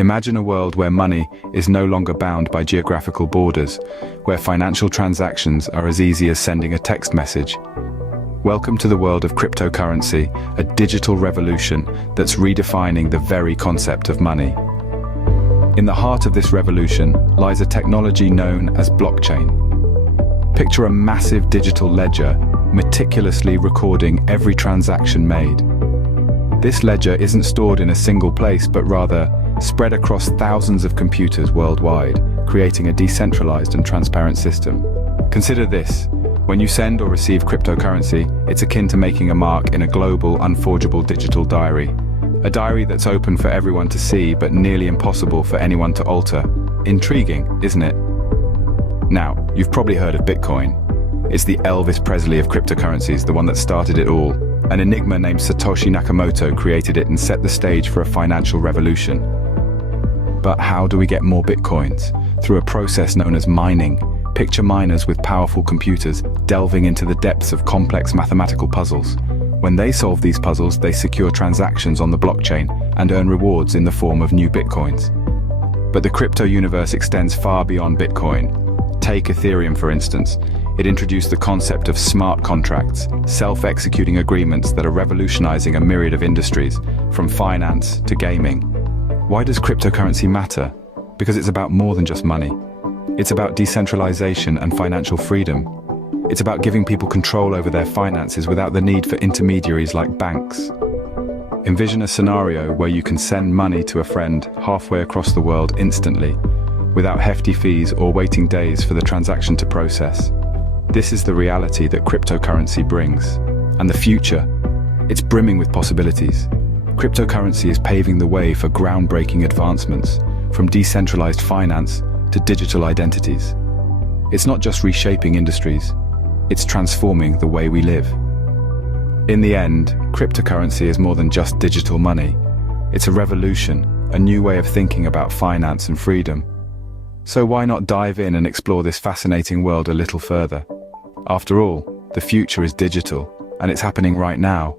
Imagine a world where money is no longer bound by geographical borders, where financial transactions are as easy as sending a text message. Welcome to the world of cryptocurrency, a digital revolution that's redefining the very concept of money. In the heart of this revolution lies a technology known as blockchain. Picture a massive digital ledger, meticulously recording every transaction made. This ledger isn't stored in a single place, but rather spread across thousands of computers worldwide, creating a decentralized and transparent system. Consider this. When you send or receive cryptocurrency, it's akin to making a mark in a global, unforgeable digital diary. A diary that's open for everyone to see, but nearly impossible for anyone to alter. Intriguing, isn't it? Now, you've probably heard of Bitcoin. It's the Elvis Presley of cryptocurrencies, the one that started it all. An enigma named Satoshi Nakamoto created it and set the stage for a financial revolution. But how do we get more Bitcoins? Through a process known as mining. Picture miners with powerful computers delving into the depths of complex mathematical puzzles. When they solve these puzzles, they secure transactions on the blockchain and earn rewards in the form of new Bitcoins. But the crypto universe extends far beyond Bitcoin. Take Ethereum, for instance. It introduced the concept of smart contracts, self-executing agreements that are revolutionizing a myriad of industries, from finance to gaming. Why does cryptocurrency matter? Because it's about more than just money. It's about decentralization and financial freedom. It's about giving people control over their finances without the need for intermediaries like banks. Envision a scenario where you can send money to a friend halfway across the world instantly, without hefty fees or waiting days for the transaction to process. This is the reality that cryptocurrency brings. And the future, it's brimming with possibilities. Cryptocurrency is paving the way for groundbreaking advancements, from decentralized finance to digital identities. It's not just reshaping industries, it's transforming the way we live. In the end, cryptocurrency is more than just digital money. It's a revolution, a new way of thinking about finance and freedom. So why not dive in and explore this fascinating world a little further? After all, the future is digital, and it's happening right now.